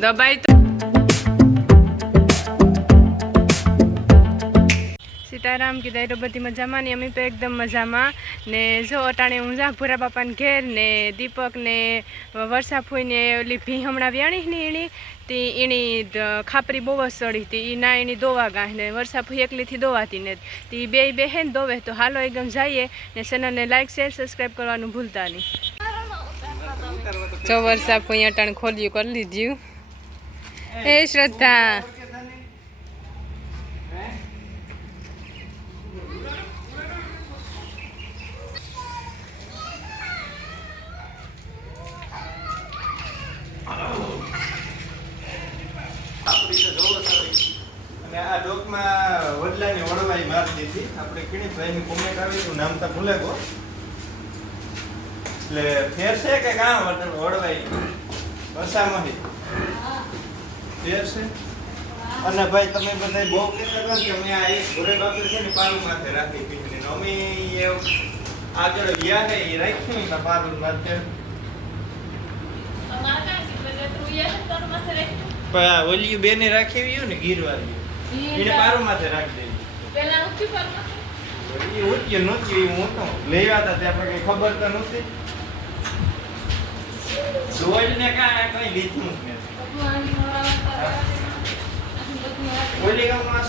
દબાઈ તો સીતારામ કીધા બધી મજામાં ને અમે તો એકદમ મજામાં ને જો અટાણે હું જા ભૂરા બાપાને ઘેર ને દીપક ને વર્ષા ફોઈને ઓલી ભી હમણાં વ્યાણી ને એની તે એની ખાપરી બહુ જ સડી હતી એ ના એની દોવા ગાય ને વર્ષા ફોઈ એકલીથી દોવાતી ને તે બે હે ને દોવે તો હાલો એકદમ જઈએ ને ચેનલને લાઈક શેર સબસ્ક્રાઈબ કરવાનું ભૂલતા નહીં. જો વર્ષા ફોઈ અટાણે ખોલ્યું કરી લીધું. એ શ્રદ્ધા આ ડોકમાં વડલાની વડવાઈ મારી દીધી આપણે કેણી ભાઈની કોમેન્ટ આવી તો નામ તો ભૂલે ગયો એટલે ફેર છે કે કાં વડવાઈ વસામાંથી ફેર છે. અને ભાઈ તમે બધા બહુ કહેતા હતા કે અમે આ એક ઘોડે બાપુ છે ને પાલું માથે રાખી પીને અમે આગળ વ્યા છે એ રાખ્યું ને પાલું માથે ઓલી બેને રાખી આવ્યું ને ગીરવાળી એને પારું માથે રાખી દેવી પેલા ઊંચી પારું માથે એ ઊંચી નહોતી હું તો લેવા હતા ત્યાં કઈ ખબર તો નહોતી ડોલ ને કઈ લીધું જ નથી ઓલી ગામમાં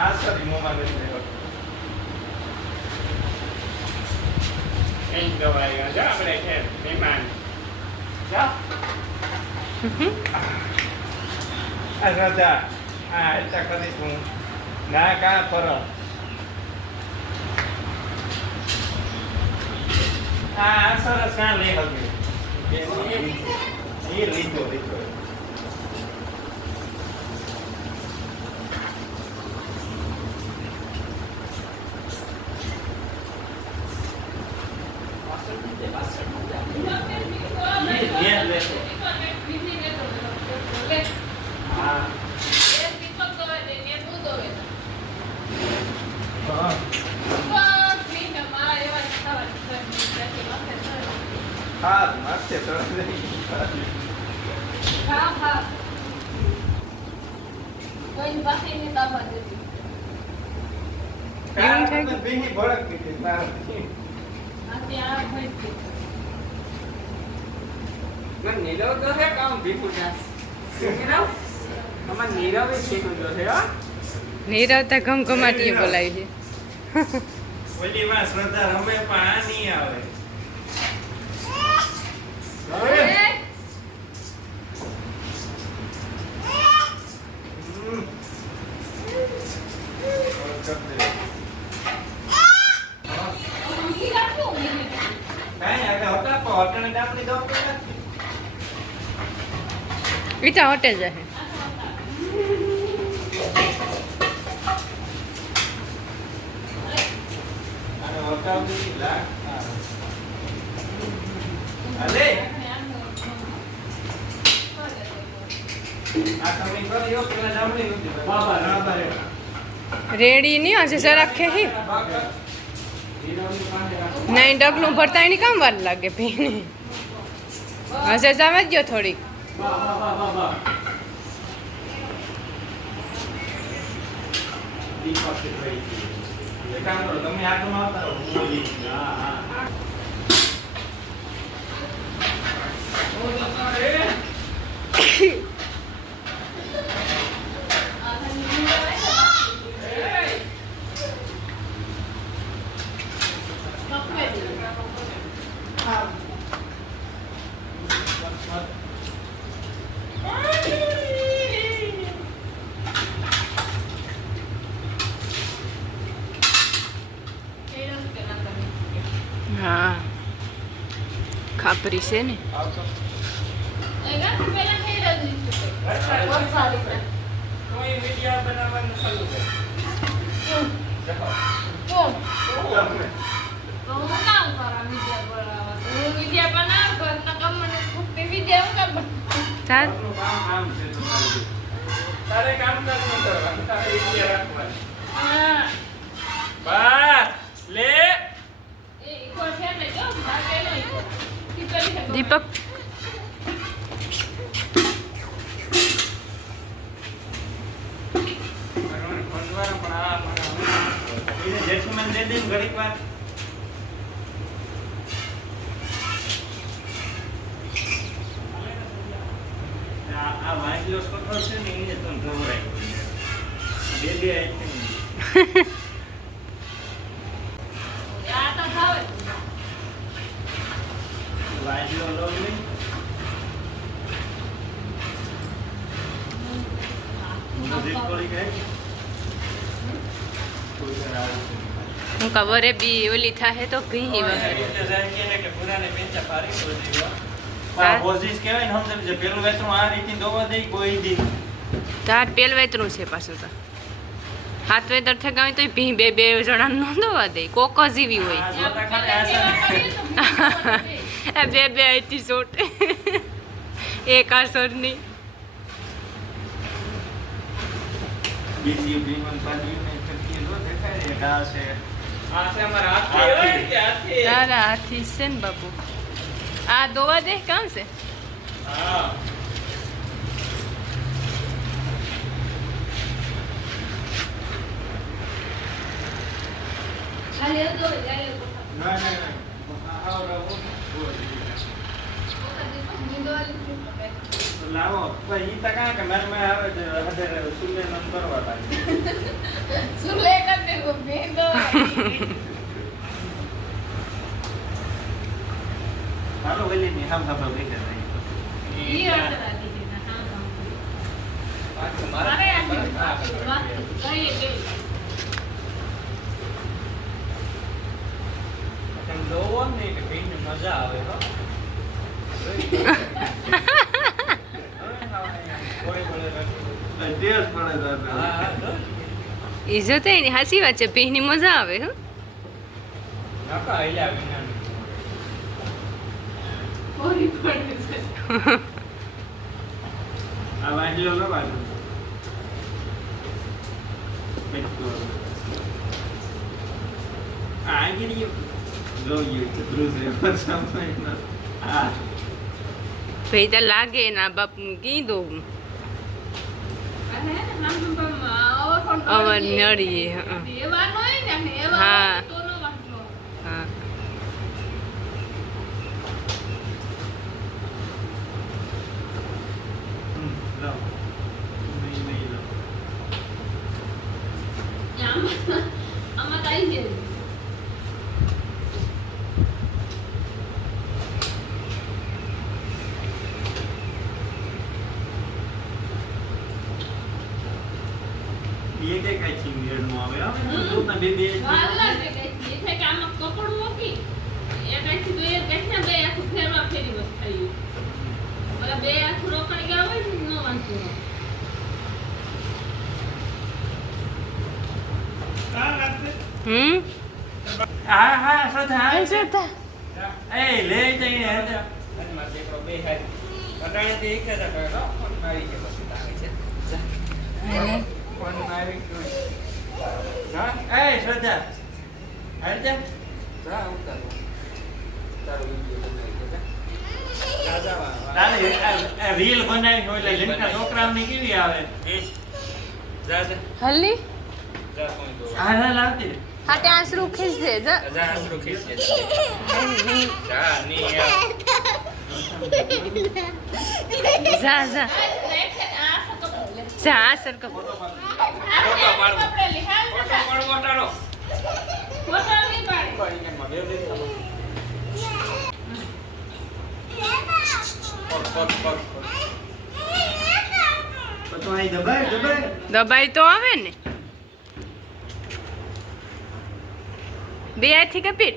અસર મોમાં બેસે એમ ગવાય જો આપણે છે મહેમાન જા રાજા આ એટલા કરી તું ના કા ફરક આ સરસ કાં લઈ હવે એ લીધો હા માથે સરસ હા હા કોઈ પાસે ને દાબા દેતી કાં તો બેહી ભડક દીધી મારતી આ ત્યાં ભાઈ मैं नीरव तो है काम भी पूछा नीरव हमारा नीरव ही ठीक हो है हां નીરવ તો ઘમઘમાટીએ બોલાવી છે. ઓલી માં શ્રદ્ધા રમે પાણી આવે ઈટા હોટે જાય રેડી નહીં હશે સરખે હી નહીં ડગલું ભરતા એની કામ વાર લાગે ભીને હશે સમજ ગયો થોડીક તમે આગળ આવતા હા ખાપરી છે ને કોઈ વિડિયો બનાવવાનું ચાલુ કર ચાલ તારે કામ કરવાનું તારે વિડિયો રાખવાનું બસ લે એ ઈકો છે ને જો ભાગેલો દીપક ખોટવાળા પણ આ મારા એને જેઠીમાન દે દે ને ઘડીક વાર. આ વાંચલો કઠોળ છે ને એને તમે ઢવરાય. બે આઈટમ. આ તો ભાવે વાંચલો લો ને. નજીક પડી ગઈ. કોઈ વાર આવે છે. હું કવરે બી ઓલી થાહે તો ભીહી વહે એટલે જાય કે પુરાને પેંચા પારી તો દીવા. હા. આ પોઝિસ કહેવાય ને સમજ જે પેલું વેતરું આ રીતે દોવા દે કોઈ દી. તાર પેલ વેતરું છે પાછું તો હાથ વેતર થગાવી તો ભી બે જણા નો દવા દે કોક જીવી હોય આ જોતા ખાલી આ સેવા સામે. કરીએ તો બીજું આ બે આઈતી સોટ એક આ સોટની બીજી બીમન પાડી ને ચક્કી લો દેખાય ને આ છે. આ છે અમારા હાથી હોય કે હાથી તારા હાથી છે ને બાપુ આ દોવા દે કામ છે હા ખાલી હતો જાય ના ના ના આ ઓલો લાવો પણ ઈ તકા કે મારે મે આવે છે હજાર સુલે નંબર વાળા. સુલે કર દે કો બેંદો હાલો વેલી ની હમ ખબર બેઠે રહી. ઈ અડધા દીધી ના હા પાછું મારે મારા આ વાત ગઈ ગઈ તમે જોવો ને કે પીને મજા આવે હો કોઈ બોલે ટેસ્ટ પડે છે. હા એ જોતે એની હાસી વાત છે ભીની મજા આવે હો નકા આઈલા વિના ઓરી પડે છે આ વાંચલો લો બાજુ. બેઠો. આ ગીરી જો યુ ચતુર છે સમય આ ભાઈ તો લાગે ના બાપ કીધું અને હમ ઓવર અવર નડીએ હા એવા નોય ને એવા હા. તો નો વાંચો હા લો નહીં લો. આમાં કાઈ છે એ કે કઈ ચીંગેડ નો આવે હા તો બે બે વાલા જે કઈ છે કે આમાં કપડું મૂકી એક આખી તો એક ગાંઠ ને બે આખું ફેરવા ફેરી બસ થઈ ઓલા બે આખું રોકાઈ ગયા હોય ને નો વાંચો હા હા શ્રદ્ધા આવે છે. શ્રદ્ધા એ લે જઈને હેડે. અને મારો દીકરો બે હારી અટાણે તે એક જ હતો ફોન મારી કે પછી તારે છે ફોન મારી ગયો જા એ શ્રદ્ધા હેડ જા. જા ઉતાર તારો વિડિયો બનાવી દે જા જા વા તારે આ રીલ બનાવી હોય એટલે લીમકા છોકરાઓની કેવી આવે જા જા હલ્લી જા કોઈ દો હા હા લાવતી. હાટે આંસરું ખીચ દે જા જા આસરો ખીચે જા ની જા જા આ સતો લે જા આ સરકો ફોટો પાડવો કપડે લિહાલ ફોટો પાડવો ટાળો ફોટો ની પાડી પડી કે માં બે પગ પગ તો અહીં દબાય દબાય. દબાઈ તો આવે ને બે હાથથી કપીટ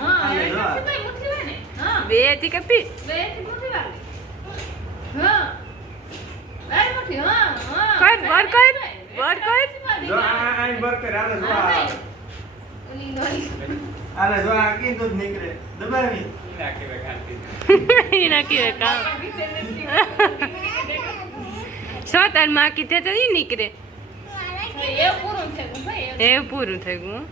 હા એ ભાઈ મુઠી લે ને હા બે હાથથી કપીટ બે થી મુઠી લે હા બે મુઠી હા હા કર બર કર બર કર જો આ અહીં બરકર આલે જો આ ઓલી નોરી આલે જો આ કીધું જ નીકળે દબાવી. નાખી વે ખાતી એના કે કામ સો તાર માં કીધે તો ઈ નીકળે એ પૂરું છે ભાઈ એ પૂરું થઈ ગયું